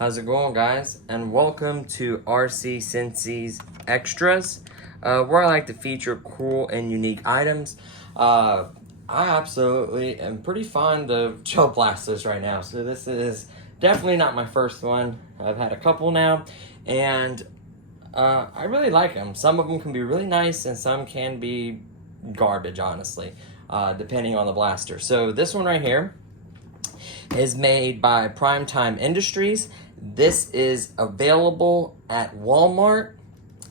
How's it going, guys? And welcome to RC Cincy's Extras, where I like to feature cool and unique items. I absolutely am pretty fond of gel blasters right now, so this is definitely not my first one. I've had a couple now, and I really like them. Some of them can be really nice, and some can be garbage, honestly, depending on the blaster. So this one right here is made by Primetime Industries. This is available at Walmart,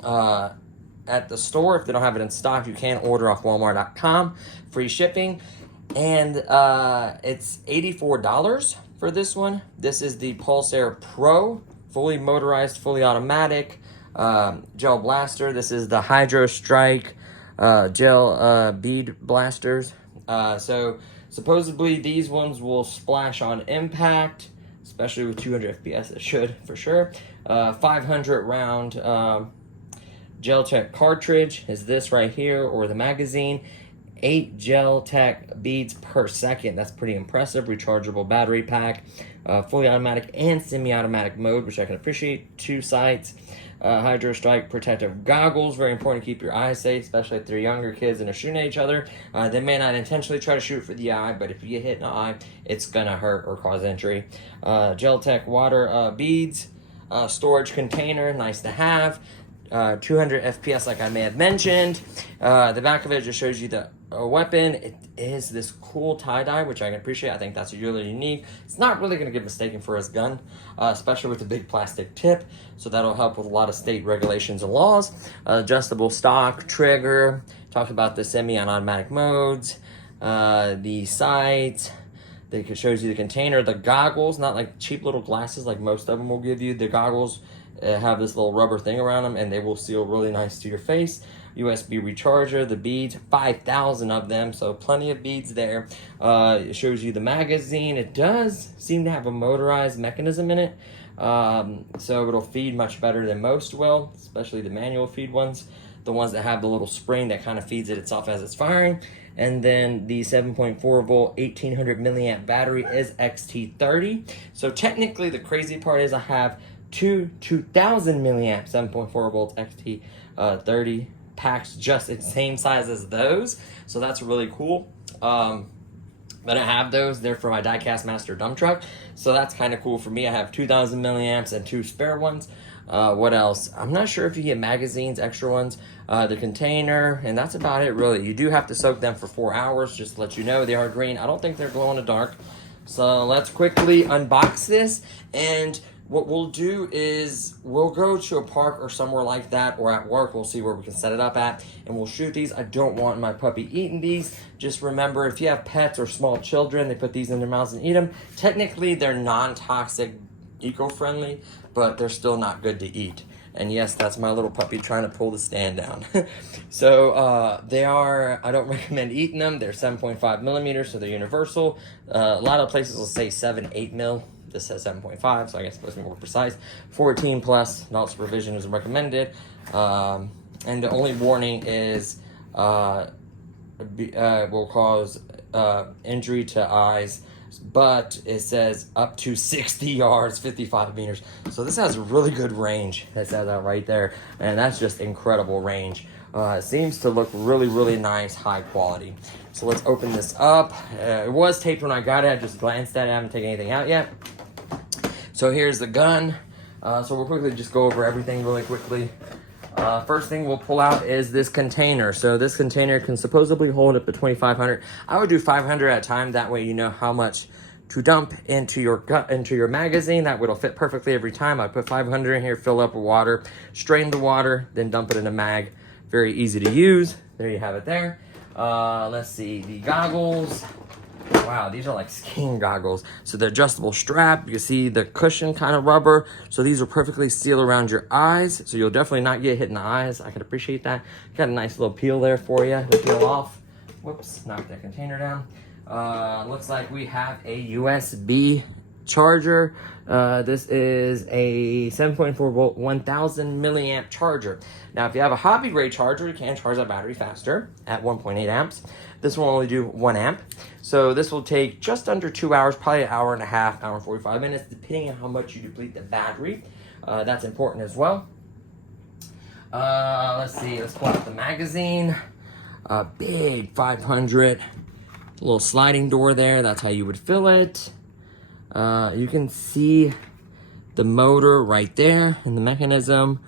at the store. If they don't have it in stock, you can order off walmart.com, free shipping. And it's $84 for this one. This is the Pulsar PRO, fully motorized, fully automatic gel blaster. This is the Hydro Strike gel bead blasters. So supposedly these ones will splash on impact, especially with 200 FPS. It should for sure. 500 round gel tech cartridge is this right here, or the magazine. 8 gel tech beads per second. That's pretty impressive. Rechargeable battery pack, fully automatic and semi-automatic mode, which I can appreciate. 2 sights. Hydro Strike protective goggles, very important to keep your eyes safe, especially if they're younger kids and they're shooting at each other. They may not intentionally try to shoot for the eye, but if you get hit in the eye, it's gonna hurt or cause injury. Gel Tech water beads, storage container, nice to have. 200 FPS, like I may have mentioned. The back of it just shows you the weapon. It is this cool tie-dye, which I can appreciate. I think that's really unique. It's not really going to give mistaken for his gun, especially with the big plastic tip, so that'll help with a lot of state regulations and laws. Adjustable stock trigger. Talked about the semi and automatic modes. The sights. It shows you the container. The goggles, not like cheap little glasses like most of them will give you. The goggles have this little rubber thing around them, and they will seal really nice to your face. USB recharger, the beads, 5,000 of them, so plenty of beads there. It shows you the magazine. It does seem to have a motorized mechanism in it, so it'll feed much better than most will, especially the manual feed ones, the ones that have the little spring that kind of feeds it itself as it's firing. And then the 7.4 volt 1800 milliamp battery is XT30. So technically the crazy part is I have two 2000 milliamp 7.4 volts XT30 packs, just the same size as those, so that's really cool. But I have those. They're for my Diecast Master dump truck, so that's kind of cool for me. I have 2000 milliamps and 2 spare ones. What else? I'm not sure if you get magazines, extra ones, the container, and that's about it really. You do have to soak them for 4 hours, just to let you know. They are green. I don't think they're glow in the dark. So let's quickly unbox this, and what we'll do is we'll go to a park or somewhere like that, or at work. We'll see where we can set it up at, and we'll shoot these. I don't want my puppy eating these. Just remember, if you have pets or small children, they put these in their mouths and eat them. Technically, they're non-toxic, eco-friendly, but they're still not good to eat. And yes, that's my little puppy trying to pull the stand down. So they are, I don't recommend eating them. They're 7.5 millimeters, so they're universal. A lot of places will say 7, 8 mil. This says 7.5, so I guess it's supposed to be more precise. 14 plus, adult supervision is recommended. And the only warning is will cause injury to eyes, but it says up to 60 yards, 55 meters. So this has really good range. That says that right there, and that's just incredible range. It seems to look really, really nice, high quality. So let's open this up. It was taped when I got it. I just glanced at it. I haven't taken anything out yet. So here's the gun. So we'll quickly just go over everything really quickly. First thing we'll pull out is this container. So this container can supposedly hold up to 2,500. I would do 500 at a time. That way you know how much to dump into your magazine. That would fit perfectly every time. I put 500 in here, fill up with water, strain the water, then dump it in a mag. Very easy to use. There you have it there. Let's see, the goggles. Wow, these are like skiing goggles. So the adjustable strap, you can see the cushion kind of rubber. So these are perfectly sealed around your eyes. So you'll definitely not get hit in the eyes. I can appreciate that. Got a nice little peel there for you to peel off. Whoops, knocked that container down. Looks like we have a USB charger. This is a 7.4 volt, 1000 milliamp charger. Now, if you have a hobby grade charger, you can charge that battery faster at 1.8 amps. This will only do 1 amp. So this will take just under 2 hours, probably an hour and a half, hour and 45 minutes, depending on how much you deplete the battery. That's important as well. Let's see, let's pull out the magazine. Big 500, little sliding door there. That's how you would fill it. You can see the motor right there in the mechanism.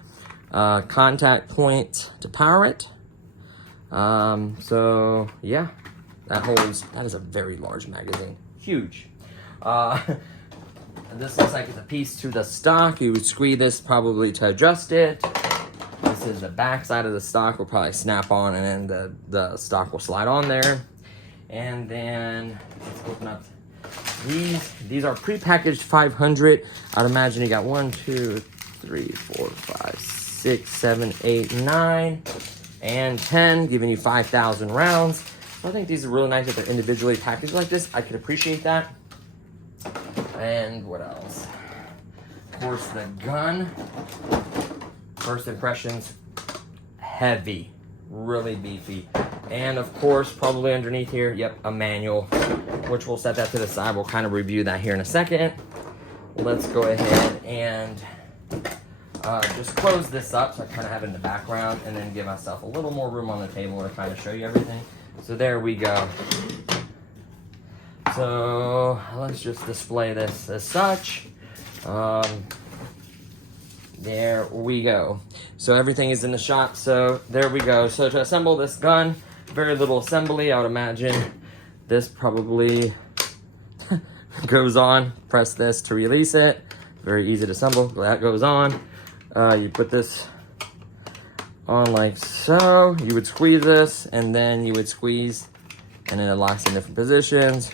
Contact point to power it. So yeah, that is a very large magazine, huge. This looks like it's a piece to the stock. You would squeeze this probably to adjust it. This is the back side of the stock, will probably snap on, and then the stock will slide on there. And then let's open up these. These are prepackaged 500. I'd imagine you got 1, 2, 3, 4, 5, 6, 7, 8, 9, and 10, giving you 5,000 rounds. So I think these are really nice that they're individually packaged like this. I could appreciate that. And what else? Of course, the gun. First impressions, heavy, really beefy. And of course, probably underneath here, yep, a manual, which we'll set that to the side. We'll kind of review that here in a second. Let's go ahead and just close this up so I kind of have it in the background, and then give myself a little more room on the table to kind of show you everything. So there we go. So let's just display this as such. There we go. So everything is in the shop. So there we go. So to assemble this gun, very little assembly. I would imagine this probably goes on. Press this to release it. Very easy to assemble. That goes on. You put this on like so. You would squeeze this, and then you would squeeze, and then it locks in different positions.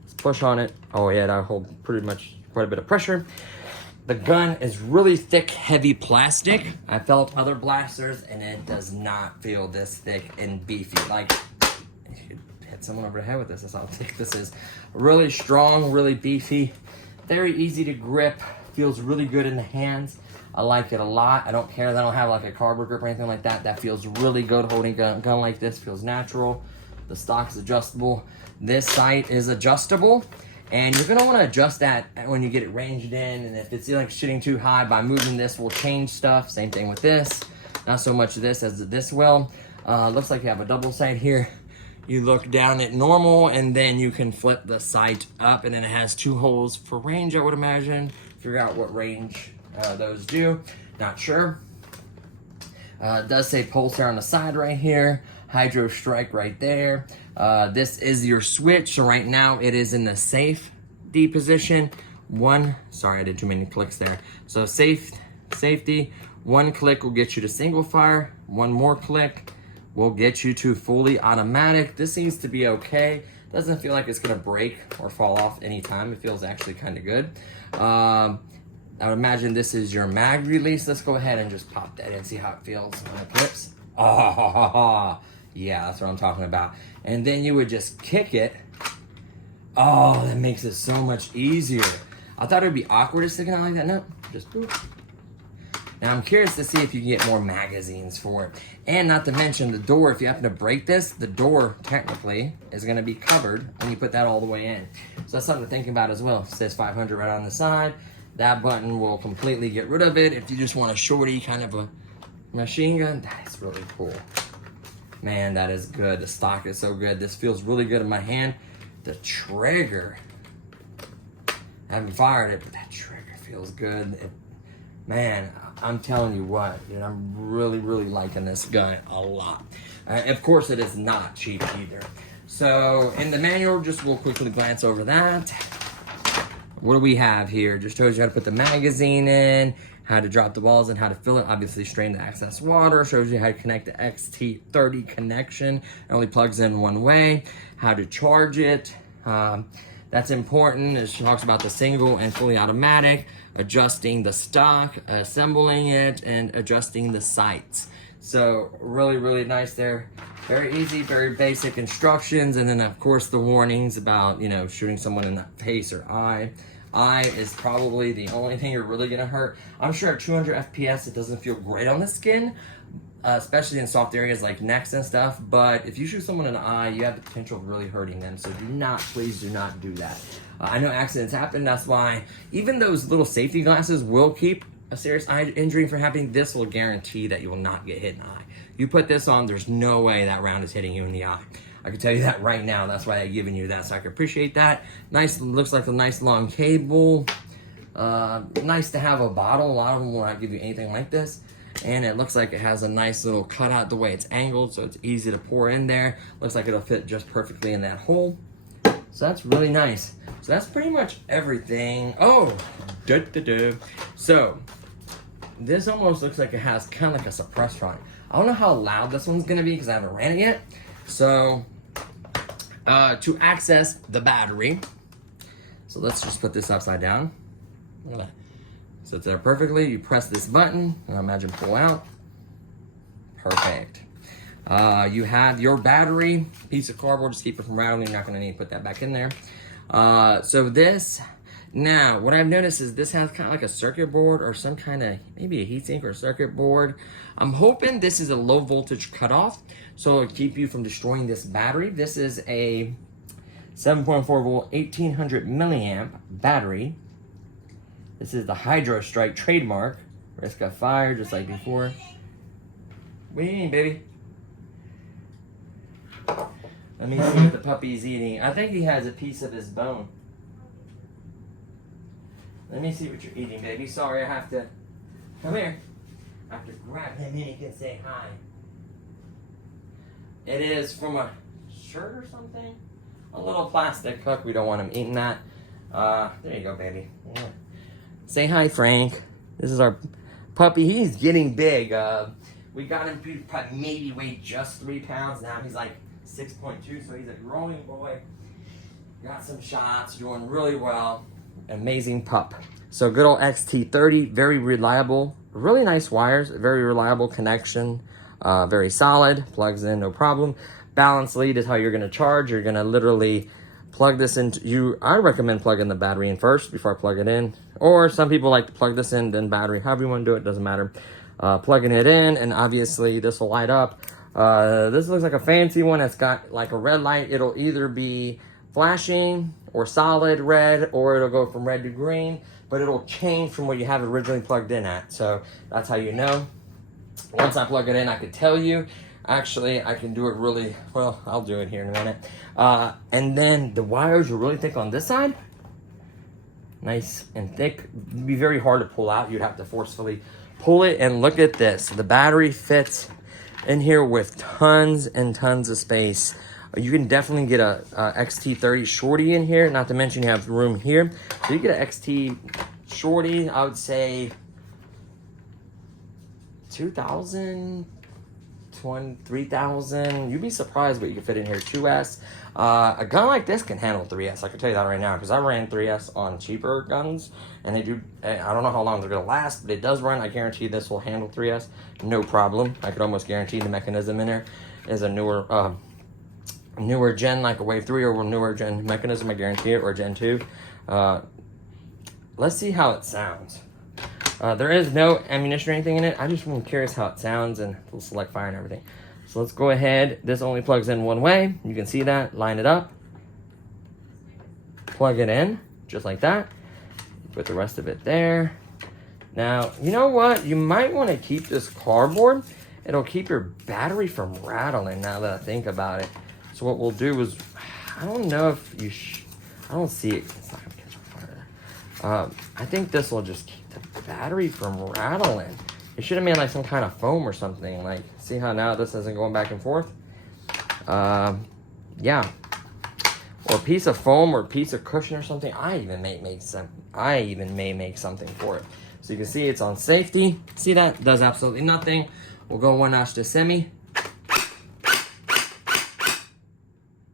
Let's push on it. Oh yeah, that'll hold pretty much quite a bit of pressure. The gun is really thick, heavy plastic. I felt other blasters, and it does not feel this thick and beefy. Like, you could hit someone over the head with this. That's how thick this is. Really strong, really beefy, very easy to grip. Feels really good in the hands. I like it a lot. I don't care that I don't have like a cardboard grip or anything like that. That feels really good holding a gun like this. Feels natural. The stock's adjustable. This sight is adjustable. And you're gonna wanna adjust that when you get it ranged in, and if it's like shooting too high, by moving this will change stuff. Same thing with this. Not so much this as this will. Looks like you have a double sight here. You look down at normal, and then you can flip the sight up, and then it has 2 holes for range, I would imagine. Figure out what range those do. Not sure. It does say Pulsar on the side right here. Hydro strike right there. This is your switch. So right now it is in the safety position. Sorry, I did too many clicks there. So safety, 1 click will get you to single fire. 1 more click will get you to fully automatic. This seems to be okay. Doesn't feel like it's gonna break or fall off anytime. It feels actually kind of good. I would imagine this is your mag release. Let's go ahead and just pop that in, see how it feels when it clips. Oh, yeah, that's what I'm talking about. And then you would just kick it. Oh, that makes it so much easier. I thought it would be awkward to stick it out like that. No, just boop. Now I'm curious to see if you can get more magazines for it. And not to mention the door, if you happen to break this, the door technically is gonna be covered when you put that all the way in. So that's something to think about as well. It says 500 right on the side. That button will completely get rid of it. If you just want a shorty kind of a machine gun, that is really cool. Man, that is good. The stock is so good. This feels really good in my hand. The trigger, I haven't fired it, but that trigger feels good. Man, I'm telling you what, dude, I'm really, really liking this gun a lot. Of course, it is not cheap either. So in the manual, we'll quickly glance over that. What do we have here? Just shows you how to put the magazine in, how to drop the balls, and how to fill it. Obviously, strain the excess water. Shows you how to connect the XT30 connection. It only plugs in one way. How to charge it. That's important. It talks about the single and fully automatic, adjusting the stock, assembling it, and adjusting the sights. So really, really nice there. Very easy, very basic instructions. And then of course the warnings about, you know, shooting someone in the face or eye. eye is probably the only thing you're really gonna hurt. I'm sure at 200 FPS it doesn't feel great on the skin, especially in soft areas like necks and stuff, but if you shoot someone in the eye, you have the potential of really hurting them, so please do not do that. I know accidents happen, that's why even those little safety glasses will keep a serious eye injury from happening. This will guarantee that you will not get hit in the eye. You put this on, there's no way that round is hitting you in the eye. I can tell you that right now, that's why I'm giving you that, so I can appreciate that. Nice, looks like a nice long cable. Nice to have a bottle. A lot of them will not give you anything like this. And it looks like it has a nice little cutout the way it's angled, so it's easy to pour in there. Looks like it'll fit just perfectly in that hole. So that's really nice. So that's pretty much everything. Oh, so this almost looks like it has kind of like a suppressor on it. I don't know how loud this one's gonna be because I haven't ran it yet. So to access the battery, so let's just put this upside down. Look at that. Sits there perfectly. You press this button, and I imagine pull out. Perfect. You have your battery, piece of cardboard, just keep it from rattling. You're not gonna need to put that back in there. So this, now what I've noticed is this has kind of like a circuit board or some kind of, maybe a heatsink or a circuit board. I'm hoping this is a low voltage cutoff, so it'll keep you from destroying this battery. This is a 7.4 volt, 1800 milliamp battery. This is the Hydro Strike trademark. Risk of fire, just like before. What do you mean, baby? Let me see what the puppy's eating. I think he has a piece of his bone. Let me see what you're eating, baby. Sorry, I have to... Come here. I have to grab him and he can say hi. It is from a shirt or something? A little plastic hook. We don't want him eating that. There you go, baby. Yeah. Say hi, Frank. This is our puppy. He's getting big. We got him to probably maybe weigh just 3 pounds. Now he's like 6.2, so he's a growing boy. Got some shots, doing really well. Amazing pup. So good old XT30, very reliable. Really nice wires, very reliable connection. Very solid, plugs in, no problem. Balance lead is how you're gonna charge. You're gonna literally plug this into, I recommend plugging the battery in first before I plug it in. Or some people like to plug this in, then battery, however you wanna do it, doesn't matter. Plugging it in, and obviously this will light up. This looks like a fancy one. It's got like a red light. It'll either be flashing or solid red, or it'll go from red to green, but it'll change from what you have originally plugged in at. So that's how you know. Once I plug it in, I can tell you. Actually, I can do it really, well, I'll do it here in a minute. And then the wires are really thick on this side. Nice and thick. It'd be very hard to pull out. You'd have to forcefully pull it, and look at this. The battery fits in here with tons and tons of space. You can definitely get a XT30 shorty in here, not to mention you have room here. So you get an XT shorty, I would say 2,000, 3,000. You'd be surprised what you can fit in here. 2S. A gun like this can handle 3S. I can tell you that right now, because I ran 3S on cheaper guns, and they do. I don't know how long they're gonna last, but it does run. I guarantee this will handle 3S, no problem. I could almost guarantee the mechanism in there is a newer gen, like a Wave 3 or a newer gen mechanism. I guarantee it, or Gen 2. Let's see how it sounds. There is no ammunition or anything in it. I just am curious how it sounds, and we'll select fire and everything. So let's go ahead. This only plugs in one way. You can see that. Line it up. Plug it in, just like that. Put the rest of it there. Now, you know what? You might want to keep this cardboard. It'll keep your battery from rattling, now that I think about it. So what we'll do is, I don't know if you I don't see it. It's not gonna catch on fire there. I think this will just keep the battery from rattling. It should have made like some kind of foam or something. Like, see how now this isn't going back and forth? Yeah. Or a piece of foam or a piece of cushion or something. I even may make something for it. So you can see it's on safety. See that? Does absolutely nothing. We'll go one notch to semi.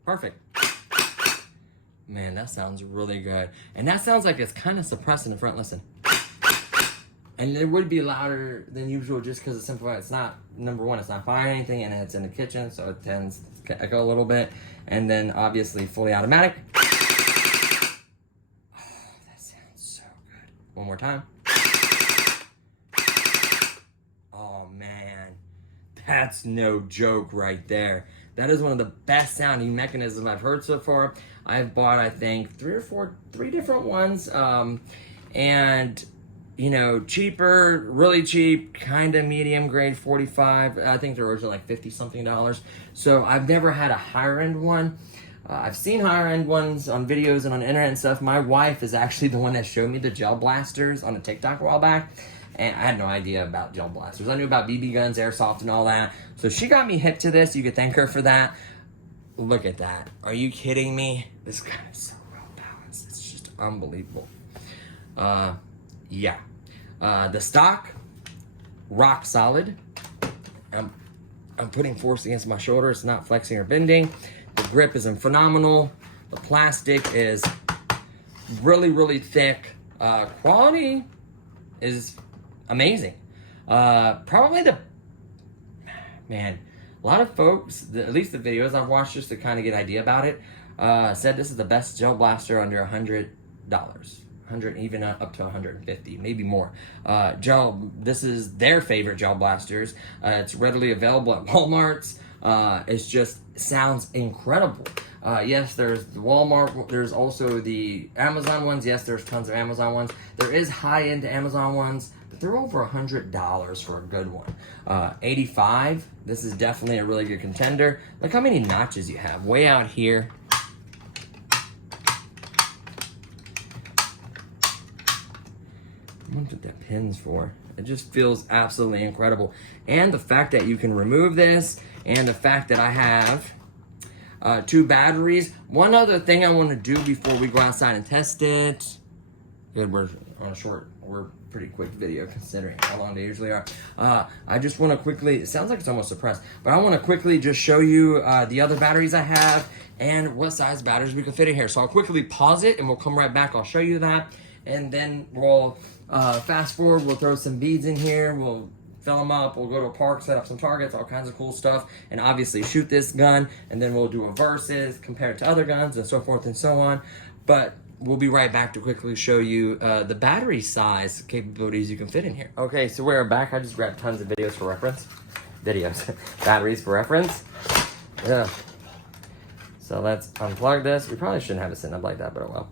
Perfect. Man, that sounds really good. And that sounds like it's kind of suppressed in the front. Listen. And it would be louder than usual just because it's simple. It's not, number one, it's not firing anything, and it's in the kitchen, so it tends to echo a little bit. And then obviously fully automatic. Oh, that sounds more time. Oh man, that's no joke right there. That is one of the best sounding mechanisms I've heard so far. I've bought, I think, three different ones. And you know, cheaper, really cheap, kind of medium grade, 45. I think they're originally like 50 something dollars. So I've never had a higher end one. I've seen higher end ones on videos and on the internet and stuff. My wife is actually the one that showed me the gel blasters on a TikTok a while back. And I had no idea about gel blasters. I knew about BB guns, airsoft, and all that. So she got me hip to this. You could thank her for that. Look at that. Are you kidding me? This guy is so well balanced. It's just unbelievable. Yeah. The stock, rock solid. I'm putting force against my shoulder. It's not flexing or bending. The grip is phenomenal. The plastic is really, really thick. Quality is amazing. Probably a lot of folks, at least the videos I've watched just to kind of get an idea about it, said this is the best gel blaster under $100. 100, even up to 150, maybe more. This is their favorite gel blasters. It's readily available at Walmart's. It just sounds incredible. Yes, there's the Walmart. There's also the Amazon ones. Yes, there's tons of Amazon ones. There is high-end Amazon ones, but they're over $100 for a good one. 85. This is definitely a really good contender. Look how many notches you have way out here. I wonder what that pin's for. It just feels absolutely incredible. And the fact that you can remove this, and the fact that I have 2 batteries. One other thing I want to do before we go outside and test it. Good, we're on we're pretty quick video considering how long they usually are. I just want to quickly, it sounds like it's almost suppressed, but I want to quickly just show you the other batteries I have and what size batteries we can fit in here. So I'll quickly pause it and we'll come right back. I'll show you that. And then we'll fast forward, we'll throw some beads in here, we'll fill them up, we'll go to a park, set up some targets, all kinds of cool stuff, and obviously shoot this gun, and then we'll do a versus, compare it to other guns, and so forth and so on. But we'll be right back to quickly show you the battery size capabilities you can fit in here. Okay, so we're back. I just grabbed tons of videos for reference. Batteries for reference. Yeah. So let's unplug this. We probably shouldn't have it sitting up like that, but oh well.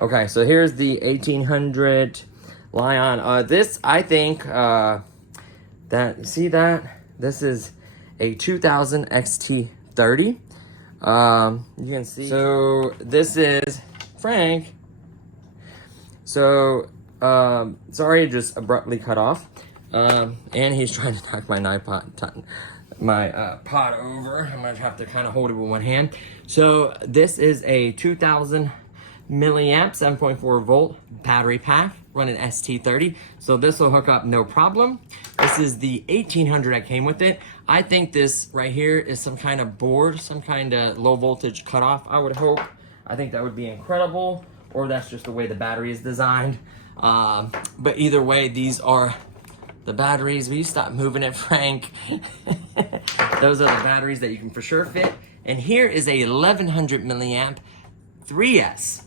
Okay, so here's the 1800 Lion. This, I think, see that? This is a 2000 XT30. You can see. So this is Frank. So, sorry, it just abruptly cut off. And he's trying to knock my pot over. I'm gonna have to kind of hold it with one hand. So this is a 2000 milliamp 7.4 volt battery pack running ST30. So this will hook up no problem. This is the 1800 that came with it. I think this right here is some kind of board, some kind of low voltage cutoff, I would hope. I think that would be incredible, or that's just the way the battery is designed. But either way, these are the batteries. Will you stop moving it, Frank? Those are the batteries that you can for sure fit. And here is a 1100 milliamp 3S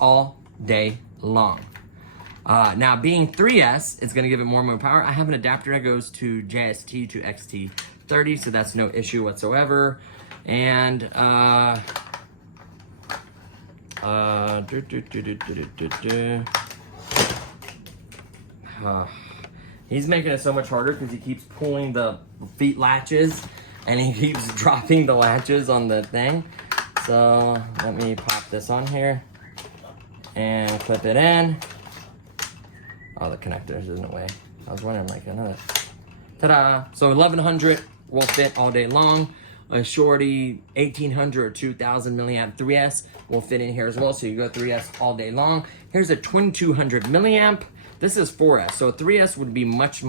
all day long. Now being 3S, it's gonna give it more power. I have an adapter that goes to JST to XT30, so that's no issue whatsoever. And he's making it so much harder because he keeps pulling the feet latches and he keeps dropping the latches on the thing. So let me pop this on here and clip it in. Oh, the connectors isn't away. I was wondering, like, another. Ta-da! So 1100 will fit all day long. A shorty 1800 or 2000 milliamp 3S will fit in here as well. So you go 3S all day long. Here's a 2200 milliamp. This is 4S. So 3S would be much,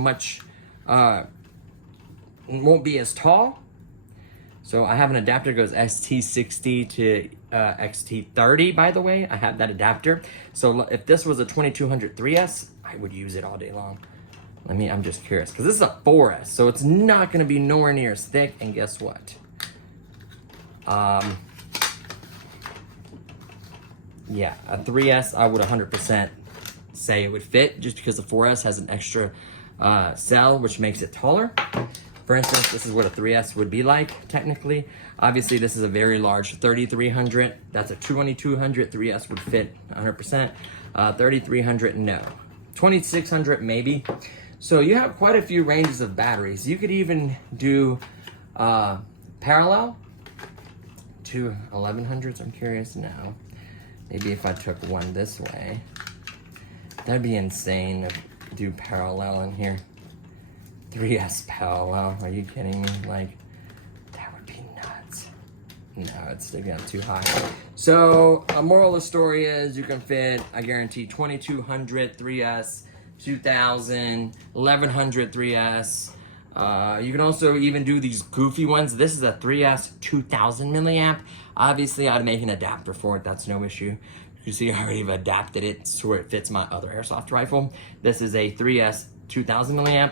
won't be as tall. So I have an adapter that goes ST60 to XT30, by the way. I have that adapter. So if this was a 2200 3S, I would use it all day long. I'm just curious, because this is a 4S, so it's not gonna be nowhere near as thick, and guess what? Yeah, a 3S, I would 100% say it would fit, just because the 4S has an extra cell, which makes it taller. For instance, this is what a 3S would be like, technically. Obviously, this is a very large 3300. That's a 2200. 3S would fit 100%. 3300, no. 2600, maybe. So you have quite a few ranges of batteries. You could even do parallel to 1100s. I'm curious now. Maybe if I took one this way, that'd be insane to do parallel in here. 3S parallel, are you kidding me? Like, that would be nuts. No, it's sticking out too high. So, a moral of the story is you can fit, I guarantee, 2200 3S, 2000, 1100 3S. You can also even do these goofy ones. This is a 3S 2000 milliamp. Obviously, I'd make an adapter for it. That's no issue. You see, I already have adapted it so it fits my other airsoft rifle. This is a 3S 2000 milliamp.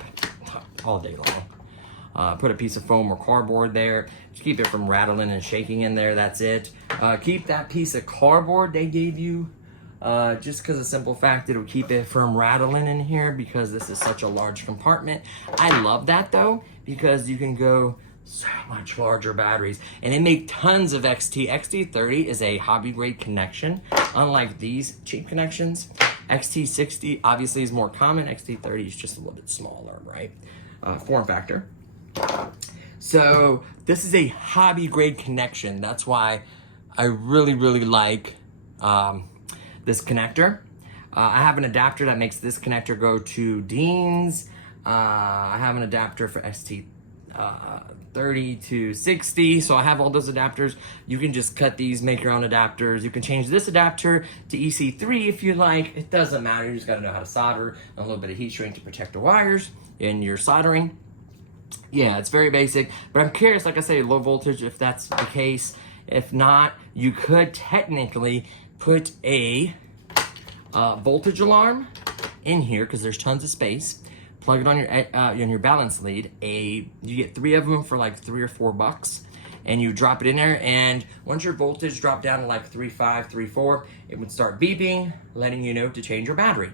All day long. Put a piece of foam or cardboard there. Just keep it from rattling and shaking in there. That's it. Keep that piece of cardboard they gave you, just because of the simple fact it'll keep it from rattling in here, because this is such a large compartment. I love that though, because you can go so much larger batteries, and they make tons of XT. XT30 is a hobby grade connection, unlike these cheap connections. XT60 obviously is more common. XT30 is just a little bit smaller, right? Form factor. So this is a hobby grade connection. That's why I really, really like this connector. I have an adapter that makes this connector go to Dean's. I have an adapter for ST30 to 60, so I have all those adapters. You can just cut these, make your own adapters. You can change this adapter to EC3 if you like. It doesn't matter, you just gotta know how to solder, a little bit of heat shrink to protect the wires in your soldering. Yeah, it's very basic, but I'm curious, like I say, low voltage, if that's the case. If not, you could technically put a voltage alarm in here, because there's tons of space. Plug it on your balance lead. You get 3 of them for like $3 or $4, and you drop it in there. And once your voltage dropped down to like 3.5, 3.4, it would start beeping, letting you know to change your battery.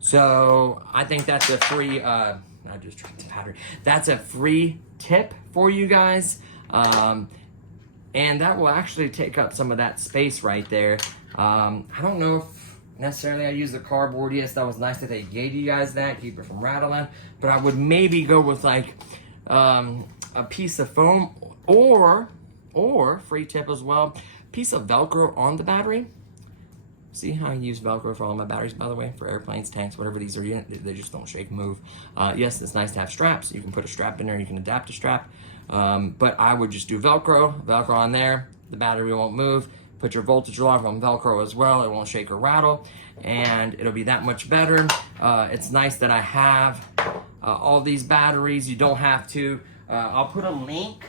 So I think that's a free. I just dropped the battery. That's a free tip for you guys, and that will actually take up some of that space right there. I don't know if necessarily I use the cardboard. Yes, that was nice that they gave you guys that, keep it from rattling, but I would maybe go with like a piece of foam, or free tip as well, piece of Velcro on the battery. See how I use Velcro for all my batteries, by the way, for airplanes, tanks, whatever these are in, they just don't shake, move. Yes, it's nice to have straps. You can put a strap in there, you can adapt a strap, but I would just do Velcro on there, the battery won't move. Put your voltage alarm on Velcro as well. It won't shake or rattle, and it'll be that much better. It's nice that I have all these batteries. You don't have to. I'll put a link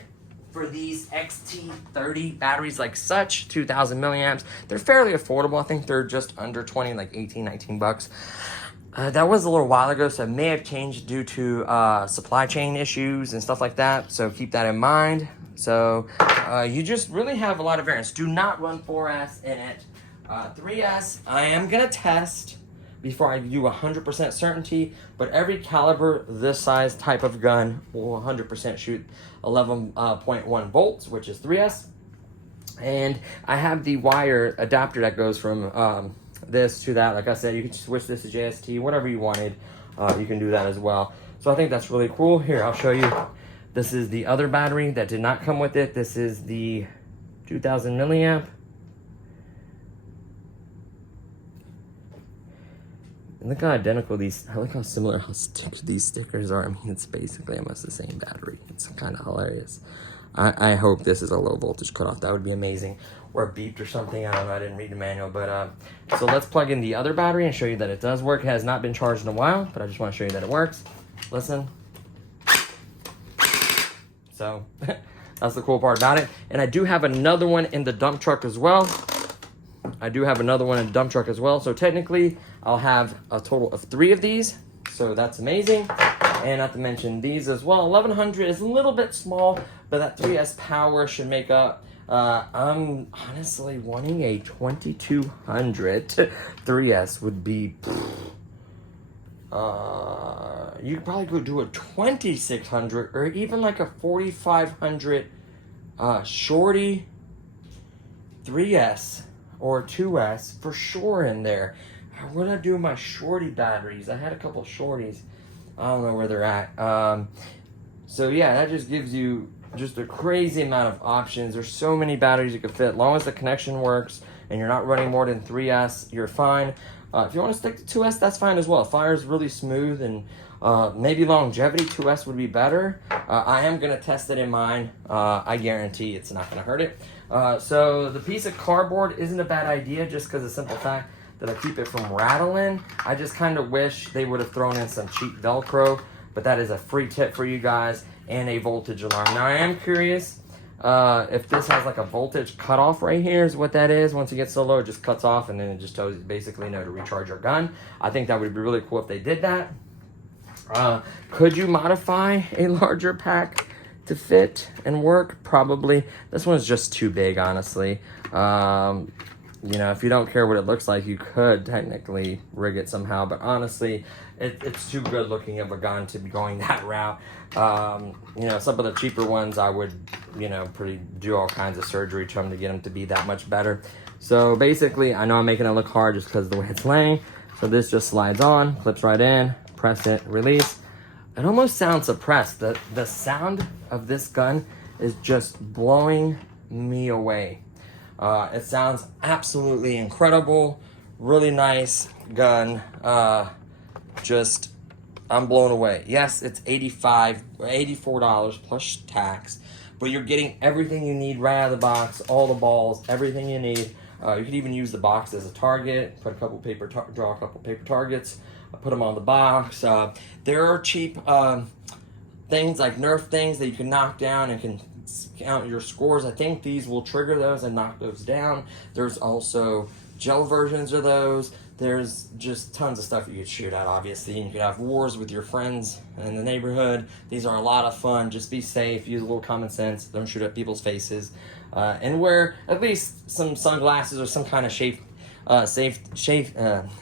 for these XT30 batteries like such, 2000 milliamps. They're fairly affordable. I think they're just under 20, like 18, 19 bucks. That was a little while ago, so it may have changed due to supply chain issues and stuff like that. So keep that in mind. So you just really have a lot of variance. Do not run 4S in it. 3S, I am gonna test before I do 100% certainty, but every caliber this size type of gun will 100% shoot 11.1 volts, which is 3S. And I have the wire adapter that goes from this to that. Like I said, you can switch this to JST, whatever you wanted. You can do that as well. So I think that's really cool. Here, I'll show you. This is the other battery that did not come with it. This is the 2000 milliamp. And look how identical these, look how similar these stickers are. I mean, it's basically almost the same battery. It's kind of hilarious. I hope this is a low voltage cutoff. That would be amazing. Or beeped or something. I don't know. I didn't read the manual. But so let's plug in the other battery and show you that it does work. It has not been charged in a while, but I just want to show you that it works. Listen. So that's the cool part about it. And I do have another one in the dump truck as well. So technically, I'll have a total of 3 of these. So that's amazing. And not to mention these as well. 1100 is a little bit small, but that 3S power should make up. I'm honestly wanting a 2200 3S would be You could probably go do a 2600 or even like a 4500 shorty 3S or 2S for sure in there. What did I do with my shorty batteries? I had a couple shorties. I don't know where they're at. So yeah, that just gives you just a crazy amount of options. There's so many batteries you can fit. As long as the connection works and you're not running more than 3S, you're fine. If you want to stick to 2S, that's fine as well. Fire's really smooth, and maybe longevity, 2S would be better. I am going to test it in mine. I guarantee it's not going to hurt it. So the piece of cardboard isn't a bad idea, just because of the simple fact that I keep it from rattling. I just kind of wish they would have thrown in some cheap Velcro, but that is a free tip for you guys, and a voltage alarm. Now I am curious if this has like a voltage cutoff right here is what that is. Once it gets so low, it just cuts off, and then it just tells you basically no to recharge your gun. I think that would be really cool if they did that. Could you modify a larger pack to fit and work? Probably. This one's just too big, honestly. You know, if you don't care what it looks like, you could technically rig it somehow, but honestly, it's too good looking of a gun to be going that route. You know, some of the cheaper ones, I would, you know, do all kinds of surgery to them to get them to be that much better. So basically, I know I'm making it look hard just because of the way it's laying. So this just slides on, clips right in, press it, release. It almost sounds suppressed. The sound of this gun is just blowing me away. It sounds absolutely incredible. Really nice gun. I'm blown away. Yes, it's $84 plus tax, but you're getting everything you need right out of the box, all the balls, everything you need. You could even use the box as a target, draw a couple paper targets, put them on the box. There are cheap things like Nerf things that you can knock down and can count your scores. I think these will trigger those and knock those down. There's also gel versions of those. There's just tons of stuff you could shoot at, obviously. And you could have wars with your friends in the neighborhood. These are a lot of fun. Just be safe, use a little common sense, don't shoot at people's faces, and wear at least some sunglasses or some kind of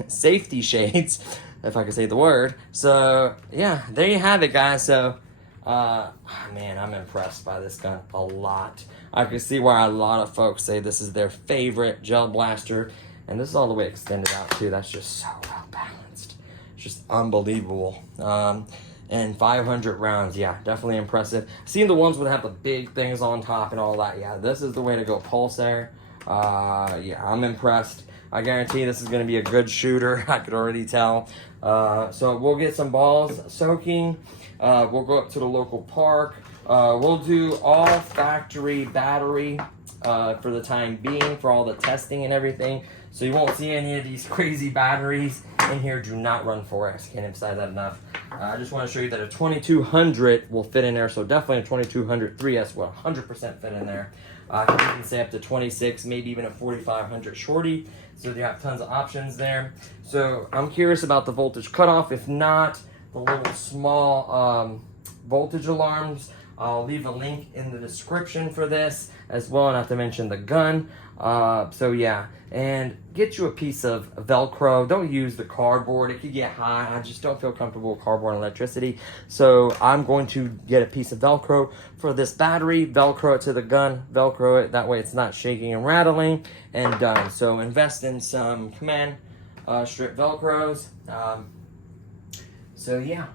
safety shades, if I can say the word. So yeah, there you have it, guys. So man, I'm impressed by this gun a lot. I can see why a lot of folks say this is their favorite gel blaster, and this is all the way extended out too. That's just so well balanced. It's just unbelievable. And 500 rounds, yeah, definitely impressive. Seeing the ones that have the big things on top and all that, yeah, this is the way to go. Pulsar, yeah, I'm impressed. I guarantee this is going to be a good shooter. I could already tell. So we'll get some balls soaking. We'll go up to the local park. We'll do all factory battery for the time being for all the testing and everything. So you won't see any of these crazy batteries in here. Do not run 4X. Can't emphasize that enough. I just want to show you that a 2200 will fit in there. So definitely a 2200 3S will 100% fit in there. I can even say up to 26, maybe even a 4500 shorty. So you have tons of options there. So I'm curious about the voltage cutoff. If not, the little small voltage alarms, I'll leave a link in the description for this as well, not to mention the gun. So yeah, and get you a piece of Velcro. Don't use the cardboard. It could get hot. I just don't feel comfortable with cardboard and electricity. So I'm going to get a piece of Velcro for this battery, Velcro it to the gun, Velcro it. That way it's not shaking and rattling, and done. So invest in some command strip Velcros. So yeah,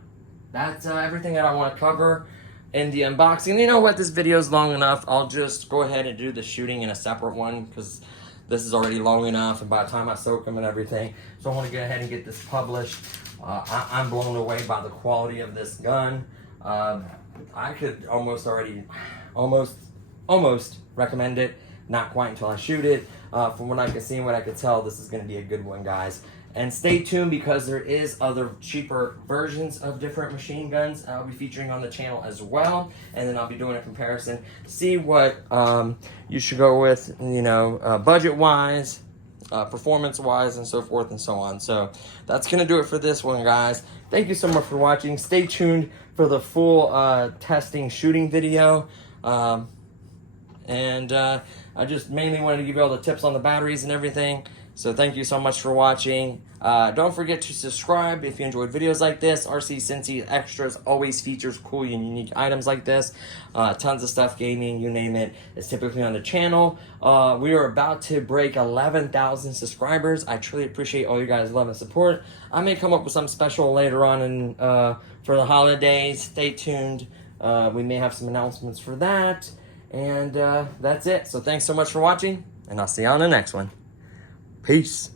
that's everything that I want to cover in the unboxing. You know what, this video is long enough. I'll just go ahead and do the shooting in a separate one because this is already long enough, and by the time I soak them and everything, so I want to go ahead and get this published. I'm blown away by the quality of this gun. I could almost recommend it. Not quite until I shoot it. From what I can see and what I can tell, this is going to be a good one, guys. And stay tuned because there is other cheaper versions of different machine guns I'll be featuring on the channel as well. And then I'll be doing a comparison, see what you should go with, you know, budget-wise, performance-wise, and so forth and so on. So that's going to do it for this one, guys. Thank you so much for watching. Stay tuned for the full testing shooting video. I just mainly wanted to give you all the tips on the batteries and everything. So thank you so much for watching. Don't forget to subscribe if you enjoyed videos like this. RC Cincy Extras always features cool and unique items like this. Tons of stuff, gaming, you name it, is typically on the channel. We are about to break 11,000 subscribers. I truly appreciate all you guys' love and support. I may come up with something special later on in, for the holidays. Stay tuned. We may have some announcements for that. And that's it. So thanks so much for watching, and I'll see you on the next one. Peace.